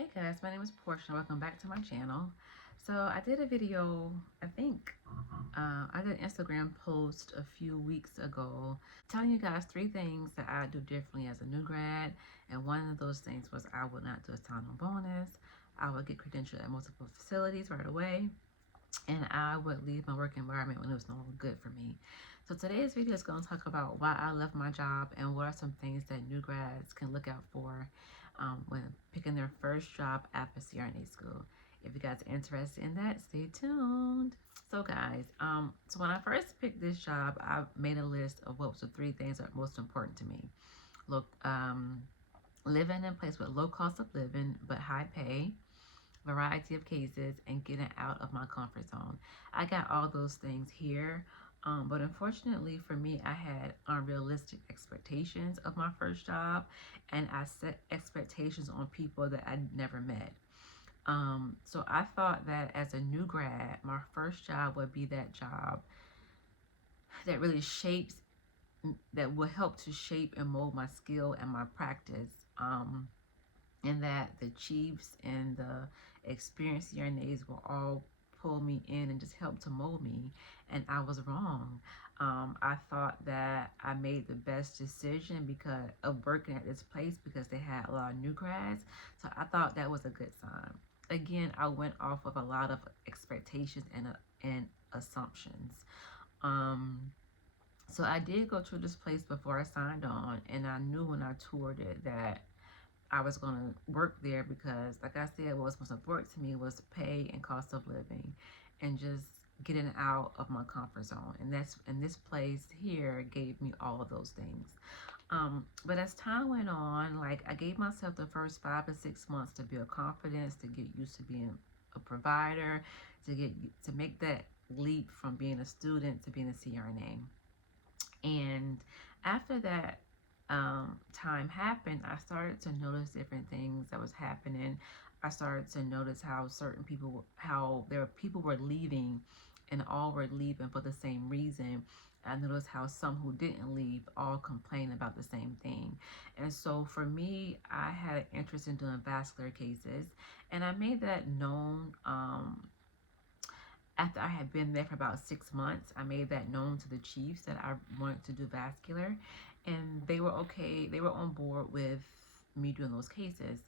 Hey guys, my name is Portia. Welcome back to my channel. So I did a video, I did an Instagram post a few weeks ago telling you guys 3 things that I do differently as a new grad. And one of those things was I would not do a sign-on bonus. I would get credentialed at multiple facilities right away. And I would leave my work environment when it was no longer good for me. So today's video is going to talk about why I left my job and what are some things that new grads can look out for when picking their first job after CRNA school. If you guys are interested in that, stay tuned. So guys, so when I first picked this job, I made a list of what was the 3 things that are most important to me. Look, living in a place with low cost of living but high pay, variety of cases, and getting out of my comfort zone. I got all those things here, but unfortunately for me, I had unrealistic expectations of my first job, and I set expectations on people that I never met. So I thought that as a new grad, my first job would be that job that really that will help to shape and mold my skill and my practice. And that the chiefs and the experienced CRNAs will all pull me in and just help to mold me. And I was wrong. I thought that I made the best decision because of working at this place because they had a lot of new grads. So I thought that was a good sign. Again, I went off of a lot of expectations and assumptions. So I did go to this place before I signed on, and I knew when I toured it that I was going to work there because, like I said, what was most important to me was pay and cost of living and just getting out of my comfort zone. And this place here gave me all of those things. But as time went on, like I gave myself the first 5 to 6 months to build confidence, to get used to being a provider, to make that leap from being a student to being a CRNA. And after that time happened, I started to notice different things that was happening. I started to notice how how there were people were leaving, and all were leaving for the same reason. I noticed how some who didn't leave all complained about the same thing. And so for me, I had an interest in doing vascular cases, and I made that known. After I had been there for about 6 months, I made that known to the chiefs that I wanted to do vascular, and they were okay. They were on board with me doing those cases,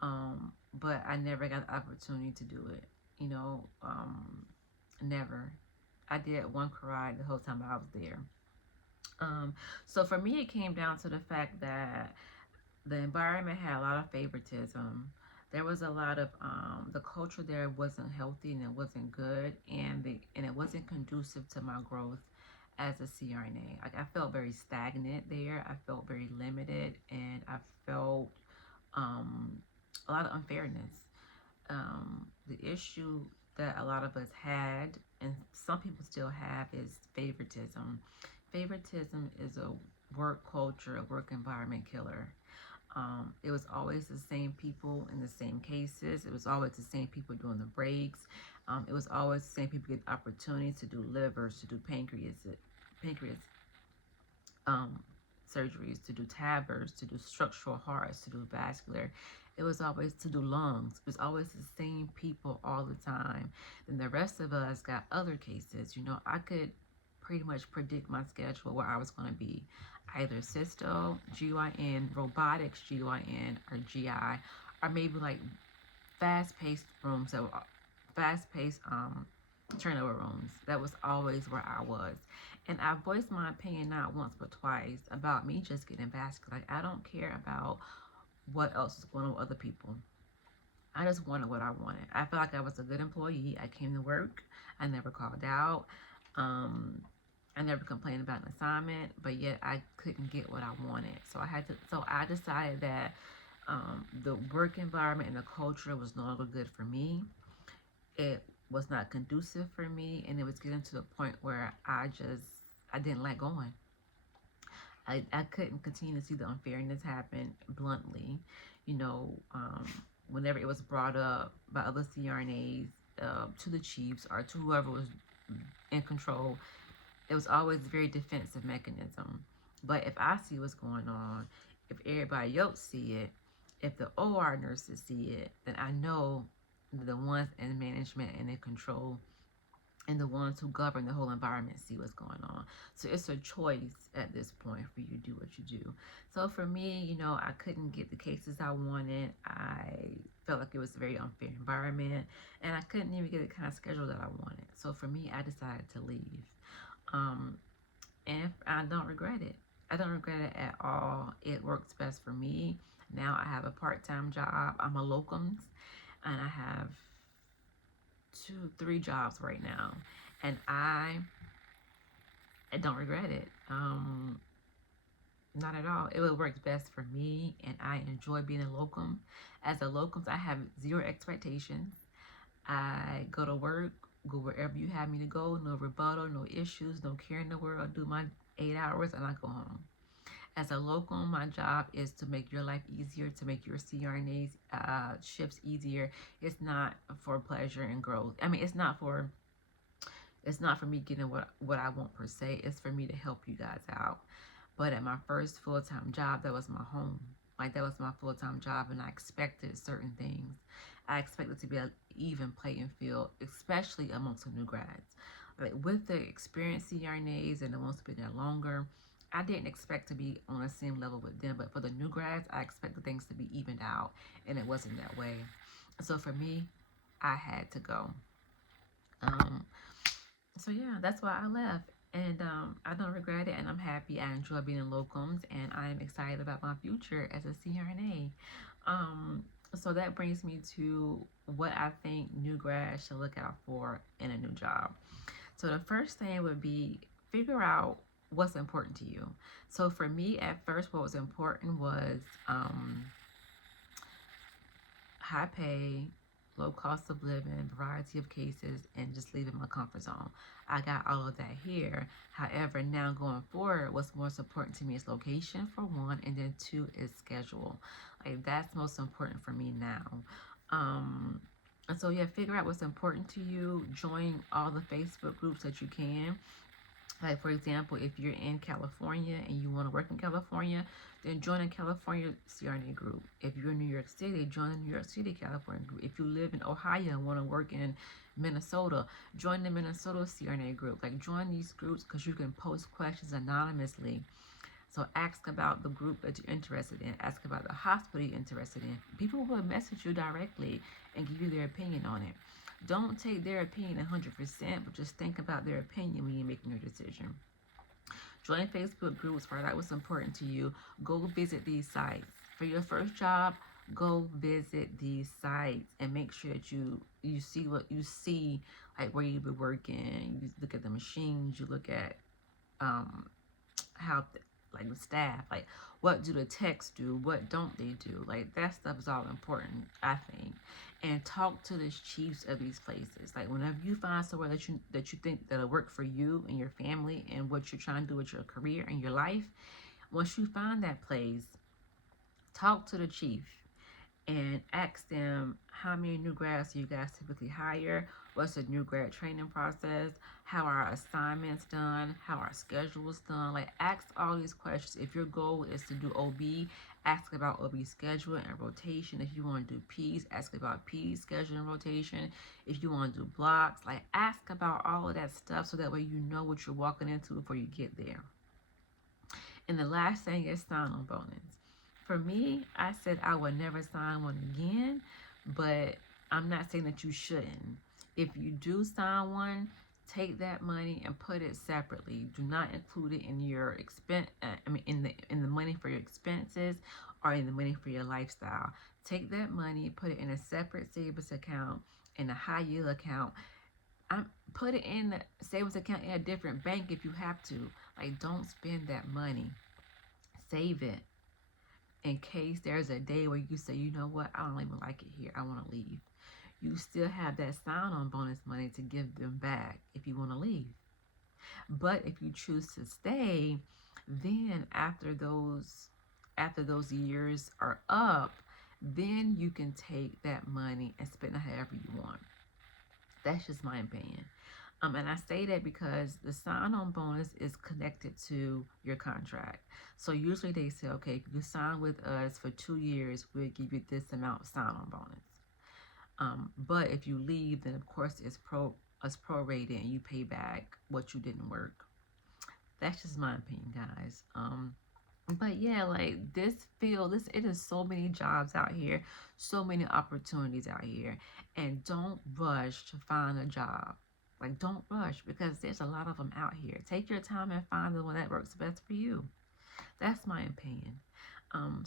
but I never got the opportunity to do it. You know, never. I did one carotid the whole time I was there. So for me, it came down to the fact that the environment had a lot of favoritism. There was a lot of the culture there wasn't healthy and it wasn't good, and it wasn't conducive to my growth as a CRNA. Like I felt very stagnant there. I felt very limited, and I felt a lot of unfairness. The issue that a lot of us had, and some people still have, is favoritism. Favoritism is a work culture, a work environment killer. It was always the same people in the same cases. It was always the same people doing the breaks. It was always the same people get opportunities to do livers, to do pancreas surgeries, to do TAVRs, to do structural hearts, to do vascular. It was always to do lungs. It was always the same people all the time. Then the rest of us got other cases. You know, I could pretty much predict my schedule where I was going to be. Either cysto, GYN, robotics, GYN, or GI, or maybe like fast-paced rooms that were fast-paced turnover rooms. That was always where I was. And I voiced my opinion not once but twice about me just getting vascular. Like I don't care about what else is going on with other people. I just wanted what I wanted. I felt like I was a good employee. I came to work. I never called out. I never complained about an assignment, but yet I couldn't get what I wanted. So I decided that the work environment and the culture was no longer good for me. It was not conducive for me, and it was getting to the point where I didn't like going. I couldn't continue to see the unfairness happen bluntly. You know, whenever it was brought up by other CRNAs to the chiefs or to whoever was in control, it was always a very defensive mechanism. But if I see what's going on, if everybody else see it, if the OR nurses see it, then I know the ones in management and in control and the ones who govern the whole environment see what's going on. So it's a choice at this point for you to do what you do. So for me, you know, I couldn't get the cases I wanted. I felt like it was a very unfair environment, and I couldn't even get the kind of schedule that I wanted. So for me, I decided to leave. Um, and I don't regret it. I don't regret it at all. It works best for me. Now I have a part-time job. I'm a locums, and I have 3 jobs right now, and I don't regret it. Not at all. It works best for me, and I enjoy being a locum. As a locums, I have 0 expectations. I go to work, go wherever you have me to go, no rebuttal, no issues, no care in the world. Do my 8 hours and I go home. As a locum, my job is to make your life easier, to make your CRNAs shifts easier. It's not for pleasure and growth. I mean, it's not for me getting what I want per se. It's for me to help you guys out. But at my first full-time job, that was my home. Like, that was my full-time job, and I expected certain things. I expected to be an even playing field, especially amongst the new grads. Like, with the experienced CRNAs and the ones who've been there longer, I didn't expect to be on the same level with them. But for the new grads, I expected things to be evened out, and it wasn't that way. So for me, I had to go. So yeah, that's why I left. And I don't regret it, and I'm happy. I enjoy being in locums, and I'm excited about my future as a CRNA. So that brings me to what I think new grads should look out for in a new job. So the first thing would be figure out what's important to you. So for me, at first, what was important was high pay, low cost of living, variety of cases, and just leaving my comfort zone. I got all of that here. However, now going forward, what's most important to me is location for one, and then 2 is schedule. Like, that's most important for me now. And so yeah, figure out what's important to you. Join all the Facebook groups that you can. Like, for example, if you're in California and you want to work in California, then join a California CRNA group. If you're in New York City, join the New York City California group. If you live in Ohio and want to work in Minnesota, join the Minnesota CRNA group. Like, join these groups because you can post questions anonymously. So ask about the group that you're interested in. Ask about the hospital you're interested in. People will message you directly and give you their opinion on it. Don't take their opinion 100%, but just think about their opinion when you're making your decision. Join Facebook groups, find out what's important to you. Go visit these sites. For your first job, go visit these sites and make sure that you see what you see, like where you've been working. You look at the machines. You look at how like the staff, like what do the techs do, what don't they do, like that stuff is all important, I think. And talk to the chiefs of these places. Like, whenever you find somewhere that you think that'll work for you and your family and what you're trying to do with your career and your life, once you find that place, talk to the chief and ask them, how many new grads do you guys typically hire? What's the new grad training process? How are our assignments done? How are schedules done? Like, ask all these questions. If your goal is to do OB, ask about OB schedule and rotation. If you want to do P's, ask about P schedule and rotation. If you want to do blocks, like, ask about all of that stuff so that way you know what you're walking into before you get there. And the last thing is sign-on bonus. For me, I said I would never sign one again, but I'm not saying that you shouldn't. If you do sign one, take that money and put it separately. Do not include it in your expense. In the money for your expenses or in the money for your lifestyle. Take that money, put it in a separate savings account, in a high yield account. Put it in the savings account in a different bank if you have to. Like, don't spend that money. Save it in case there's a day where you say, you know what, I don't even like it here, I want to leave. You still have that sign-on bonus money to give them back if you want to leave. But if you choose to stay, then after those years are up, then you can take that money and spend it however you want. That's just my opinion. And I say that because the sign-on bonus is connected to your contract. So usually they say, okay, if you sign with us for 2 years, we'll give you this amount of sign-on bonus. But if you leave, then of course it's prorated and you pay back what you didn't work. That's just my opinion, guys. But yeah, like this field, it is so many jobs out here, so many opportunities out here, and don't rush to find a job. Like don't rush because there's a lot of them out here. Take your time and find the one that works best for you. That's my opinion.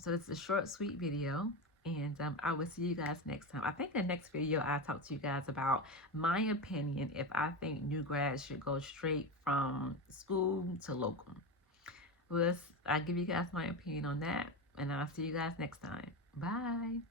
So it's a short, sweet video. And I will see you guys next time. I think the next video I'll talk to you guys about my opinion if I think new grads should go straight from school to locum. I'll give you guys my opinion on that. And I'll see you guys next time. Bye.